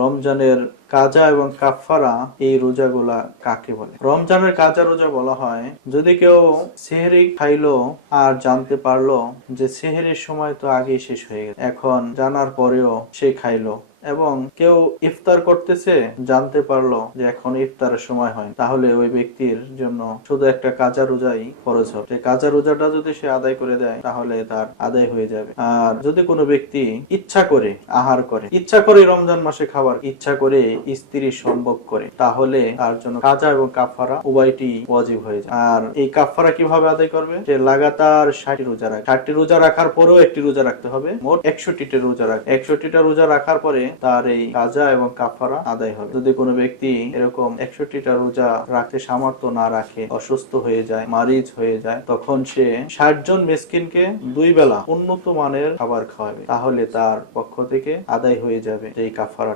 রমজানের কাজা এবং কাফারা এই রোজাগুলা কাকে বলে? রমজানের কাজা রোজা বলা হয় যদি কেউ সেহরি খাইলো আর জানতে পারলো যে সেহরির সময় তো আগেই শেষ হয়ে গেছে, এখন জানার পরেও সে খাইলো, এবং কেউ ইফতার করতেছে জানতে পারলো যে এখন ইফতারের সময় হয়, তাহলে ওই ব্যক্তির জন্য শুধু একটা কাজা রোজাই ফরজ হবে। যে কাজা রোজাটা যদি সে আদায় করে দেয় তাহলে তার আদায় হয়ে যাবে। আর যদি কোনো ব্যক্তি ইচ্ছা করে আহার করে, ইচ্ছা করে রমজান মাসে খাবার, ইচ্ছা করে স্ত্রী সম্ভব করে, তাহলে তার জন্য কাজা এবং কাফারা উভয়টি ওয়াজিব হয়ে যায়। আর এই কাফারা কিভাবে আদায় করবে? যে লাগাতার 60 রোজা রাখে, 60 রোজা রাখার পরেও একটি রোজা রাখতে হবে, মোট 61টা রোজা রাখে। 61টা রোজা রাখার পরে তার এই কাজা এবং কাফারা আদায় হবে। যদি কোনো ব্যক্তি এরকম 61টা রোজা রাখতে সামর্থ্য না রাখে, অসুস্থ হয়ে যায়, মারিজ হয়ে যায়, তখন সে 60 জন মিসকিনকে 2 বেলা উন্নত মানের খাবার খাওয়াবে, তাহলে তার পক্ষ থেকে আদায় হয়ে যাবে এই কাফারা।